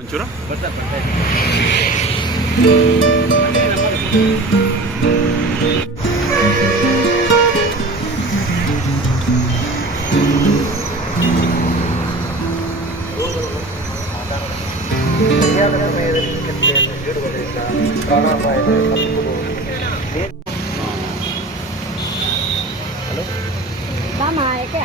ಒಂಚೂರು ಸರಿಯಾದ ಸಮಯದಲ್ಲಿ ಚಿಕಿತ್ಸೆಯನ್ನು ನೀಡುವುದರಿಂದ ಪ್ರಾಣಾಪಾಯದ ತಪ್ಪುವುದು ಮಾಮ ಯಾಕೆ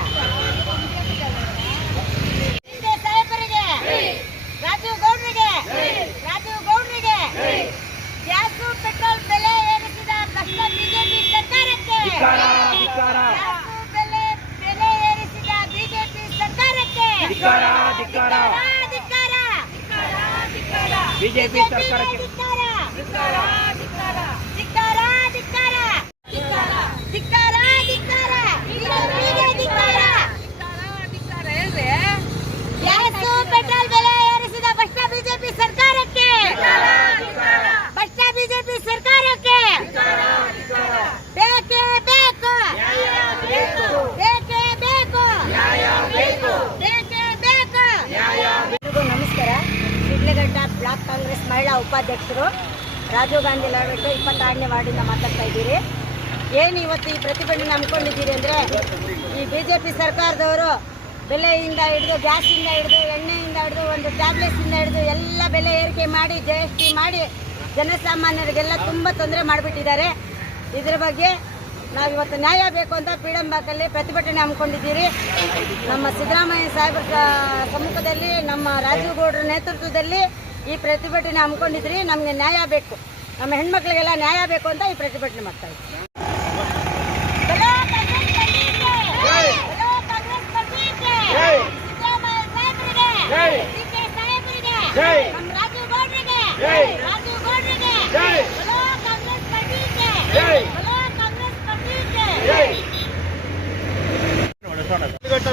ಧಿಕ್ಕಾರ ಸರ್ಕಾರಕ್ಕೆ. ಪೆಟ್ರೋಲ್ ಬೆಲೆ ಏರಿಸಿದ ಭ್ರಷ್ಟ ಬಿಜೆಪಿ ಸರ್ಕಾರಕ್ಕೆ ಭ್ರಷ್ಟ ಬಿಜೆಪಿ ಸರ್ಕಾರಕ್ಕೆ ಬೇಕೇ ಬೇಕು ಬೇಕೇ ಬೇಕು ಬೇಕೇ ಬೇಕು ಎಲ್ರಿಗೂ ನಮಸ್ಕಾರ ಶಿಡ್ಲಘಟ್ಟ ಬ್ಲಾಕ್ ಕಾಂಗ್ರೆಸ್ ಮಹಿಳಾ ಉಪಾಧ್ಯಕ್ಷರು ರಾಜೀವ್ ಗಾಂಧಿ ಲಾಡೋಟು ಇಪ್ಪತ್ತಾರನೇ ವಾರ್ಡಿಂದ ಮಾತಾಡ್ತಾ ಇದ್ದೀರಿ. ಏನು ಇವತ್ತು ಈ ಪ್ರತಿಭಟನೆ ಅಂದ್ಕೊಂಡಿದ್ದೀರಿ ಅಂದರೆ ಈ ಬಿ ಜೆ ಪಿ ಸರ್ಕಾರದವರು ಬೆಲೆಯಿಂದ ಹಿಡಿದು, ಗ್ಯಾಸಿಂದ ಹಿಡಿದು, ಎಣ್ಣೆಯಿಂದ ಹಿಡಿದು, ಒಂದು ಟ್ಯಾಬ್ಲೆಟ್ಸಿಂದ ಹಿಡಿದು ಎಲ್ಲ ಬೆಲೆ ಏರಿಕೆ ಮಾಡಿ ಜಿ ಎಸ್ ಟಿ ಮಾಡಿ ಜನಸಾಮಾನ್ಯರಿಗೆಲ್ಲ ತುಂಬ ತೊಂದರೆ ಮಾಡಿಬಿಟ್ಟಿದ್ದಾರೆ. ಇದ್ರ ಬಗ್ಗೆ ನಾವು ಇವತ್ತು ನ್ಯಾಯ ಬೇಕು ಅಂತ ಪೀಡಂಬಾಕಲ್ಲಿ ಪ್ರತಿಭಟನೆ ಹಮ್ಮಿಕೊಂಡಿದ್ದೀರಿ. ನಮ್ಮ ಸಿದ್ದರಾಮಯ್ಯ ಸಾಹೇಬರ ಸಮ್ಮುಖದಲ್ಲಿ, ನಮ್ಮ ರಾಜೀವ್ ಗೌಡರ ನೇತೃತ್ವದಲ್ಲಿ ಈ ಪ್ರತಿಭಟನೆ ಹಮ್ಮಿಕೊಂಡಿದ್ರಿ ನಮಗೆ ನ್ಯಾಯ ಬೇಕು. ನಮ್ಮ ಹೆಣ್ಮಕ್ಳಿಗೆಲ್ಲ ನ್ಯಾಯ ಬೇಕು ಅಂತ ಈ ಪ್ರತಿಭಟನೆ ಮಾಡ್ತಾ ಇದ್ದೀವಿ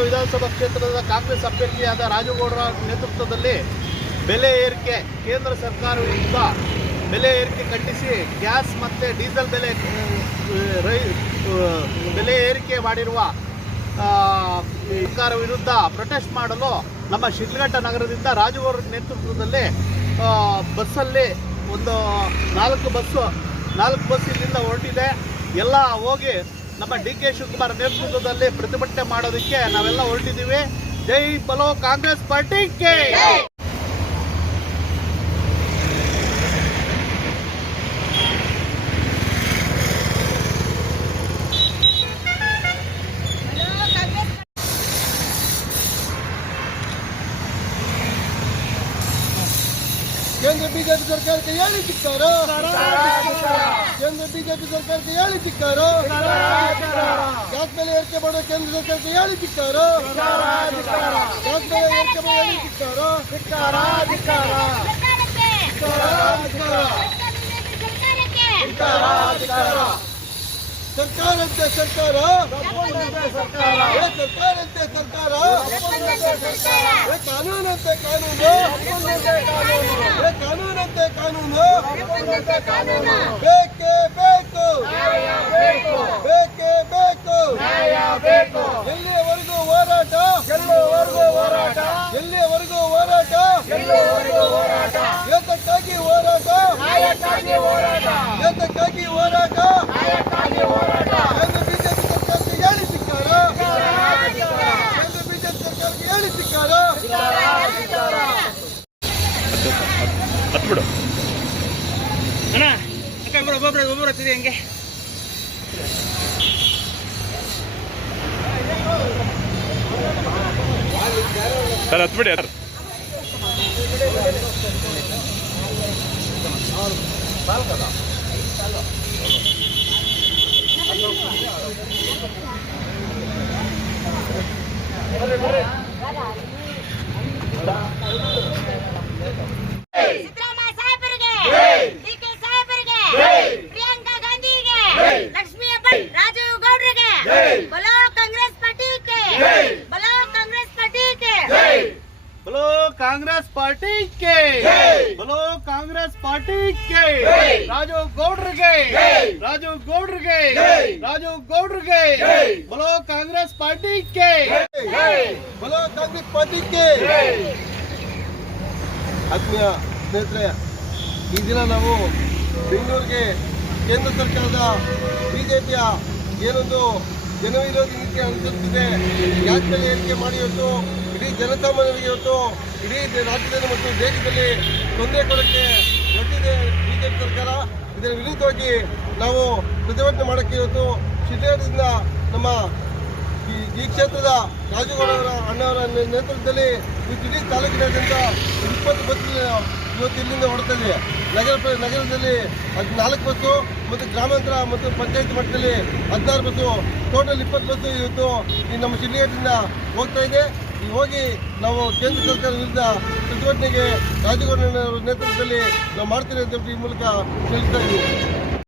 ವಿಧಾನಸಭಾ ಕ್ಷೇತ್ರದ ಕಾಂಗ್ರೆಸ್ ಅಭ್ಯರ್ಥಿಯಾದ ರಾಜುಗೌಡರ ನೇತೃತ್ವದಲ್ಲಿ ಬೆಲೆ ಏರಿಕೆ ಕೇಂದ್ರ ಸರ್ಕಾರ ವಿರುದ್ಧ ಬೆಲೆ ಏರಿಕೆ ಖಂಡಿಸಿ ಗ್ಯಾಸ್ ಮತ್ತು ಡೀಸೆಲ್ ಬೆಲೆ ಬೆಲೆ ಏರಿಕೆ ಮಾಡಿರುವ ಸರ್ಕಾರ ವಿರುದ್ಧ ಪ್ರೊಟೆಸ್ಟ್ ಮಾಡಲು ನಮ್ಮ ಶಿಡ್ಲಘಟ್ಟ ನಗರದಿಂದ ರಾಜುಗೌಡರ ನೇತೃತ್ವದಲ್ಲಿ ಬಸ್ಸಲ್ಲಿ ಒಂದು ನಾಲ್ಕು ಬಸ್ಸು, ನಾಲ್ಕು ಬಸ್ ಇಲ್ಲಿಂದ ಹೊರಟಿದೆ. ಎಲ್ಲ ಹೋಗಿ ನಮ್ಮ ಡಿ ಕೆ ಶಿವಕುಮಾರ್ ನೇತೃತ್ವದಲ್ಲಿ ಪ್ರತಿಭಟನೆ ಮಾಡೋದಕ್ಕೆ ನಾವೆಲ್ಲ ಹೊರಟಿದ್ದೀವಿ. ಜೈ ಬಲೋ ಕಾಂಗ್ರೆಸ್ ಪಾರ್ಟಿಗೆ ಬಿಜೆಪಿ ಸರ್ಕಾರಕ್ಕೆ ಹೇಳಿ ಸಿಕ್ತಾರೋ? ಕೇಂದ್ರ ಬಿಜೆಪಿ ಸರ್ಕಾರಕ್ಕೆ ಹೇಳಿ ಸಿಕ್ತಾರೋ? ಗ್ಯಾಸ್ ಮೇಲೆ ಏರಿಕೆ ಮಾಡೋ ಕೇಂದ್ರ ಸರ್ಕಾರಕ್ಕೆ ಹೇಳಿ ಸಿಕ್ತಾರೋ? ಗ್ಯಾಸ್ ಮೇಲೆ ಏರಿಕೆ ಮಾಡಿ ಸಿಕ್ತಾರೋ? ಸರ್ಕಾರಂತೆ ಸರ್ಕಾರ? ಸರ್ಕಾರಂತೆ ಸರ್ಕಾರ? ಕಾನೂನಂತೆ ಕಾನೂನು? ಕಾನೂನು ಬೇಕೇ. ಬೇಕು ಬೇಕೇ. ಬೇಕು ಎಲ್ಲಿಯವರೆಗೂ ಹೋರಾಟ ಹತ್ತಿದೆ ಹಂಗೆ? ಸರ್ ಹತ್ಬಿಡಿ ಸರ್ ಸಿದ್ದರಾಮಯ್ಯ ಸಾಹೇಬರಿಗೆ ಡಿ ಕೆ ಸಾಹೇಬರಿಗೆ ಪ್ರಿಯಾಂಕಾ ಗಾಂಧಿಗೆ ಲಕ್ಷ್ಮೀ ಹೆಬ್ಬಾಳ್ ರಾಜೀವ್ ಗೌಡ್ರಿಗೆ ಬಲೋ ಕಾಂಗ್ರೆಸ್ ಪಾರ್ಟಿಗೆ ಬಲೋ ಕಾಂಗ್ರೆಸ್ ಪಾರ್ಟಿಗೆ ಬಲೋ ಕಾಂಗ್ರೆಸ್ ಪಾರ್ಟಿ ಕೆ. ಬಲೋ ಕಾಂಗ್ರೆಸ್ ಪಾರ್ಟಿ ಕೆ. ರಾಜು ಗೌಡ್ರಿಗೆ. ರಾಜು ಗೌಡ್ರಿಗೆ. ರಾಜು ಗೌಡ್ರಿಗೆ. ಬಲೋ ಕಾಂಗ್ರೆಸ್ ಪಾರ್ಟಿ ಕೆ. ಬಲೋ ಕಾಂಗ್ರೆಸ್ ಪಾರ್ಟಿ ಆತ್ಮೀಯ ಸ್ನೇಹಿತರೆ ಈ ದಿನ ನಾವು ಬೆಂಗಳೂರಿಗೆ ಕೇಂದ್ರ ಸರ್ಕಾರದ ಬಿಜೆಪಿಯ ಏನೊಂದು ಜನವಿರೋಧಿ ನೀತಿ ಅನುಸರಿಸಿದೆ. ಗ್ಯಾಸ್ ಬೆಲೆ ಏರಿಕೆ ಮಾಡಿ ಇವತ್ತು ಇಡೀ ಜನಸಾಮಾನ್ಯರಿಗೆ ಇವತ್ತು ಇಡೀ ರಾಜ್ಯದಲ್ಲಿ ಮತ್ತು ದೇಶದಲ್ಲಿ ತೊಂದರೆ ಕೊಡೋಕ್ಕೆ ಹೊರಟಿದೆ ಬಿಜೆಪಿ ಸರ್ಕಾರ. ಇದರ ವಿರುದ್ಧವಾಗಿ ನಾವು ಪ್ರತಿಭಟನೆ ಮಾಡೋಕ್ಕೆ ಇವತ್ತು ಶಿಡ್ಲಘಟ್ಟದಿಂದ ನಮ್ಮ ಈ ಕ್ಷೇತ್ರದ ರಾಜುಗೌಡವರ ಅಣ್ಣವರ ನೇ- ನೇತೃತ್ವದಲ್ಲಿ ಇಡೀ ತಾಲೂಕಿನಾದ್ಯಂತ ಇಪ್ಪತ್ತು ಬಸ್ ಇವತ್ತು ಇಲ್ಲಿಂದ ಇದೆ ನಗರ ನಗರದಲ್ಲಿ ಹದಿನಾಲ್ಕು ಬಸ್ಸು ಮತ್ತು ಗ್ರಾಮಾಂತರ ಮತ್ತು ಪಂಚಾಯತ್ ಮಟ್ಟದಲ್ಲಿ ಹದಿನಾರು ಬಸ್ಸು, ಟೋಟಲ್ ಇಪ್ಪತ್ತು ಬಸ್ಸು ಇವತ್ತು ಈ ನಮ್ಮ ಜಿಲ್ಲೆಯಿಂದ ಹೋಗ್ತಾ ಇದೆ. ಹೋಗಿ ನಾವು ಕೇಂದ್ರ ಸರ್ಕಾರ ವಿರುದ್ಧ ಪ್ರತಿಭಟನೆಗೆ ರಾಜೀವ್ ನೇತೃತ್ವದಲ್ಲಿ ನಾವು ಮಾಡ್ತೀವಿ ಅಂತ ಈ ಮೂಲಕ ತಿಳಿಸ್ತಾ ಇದ್ದೀವಿ.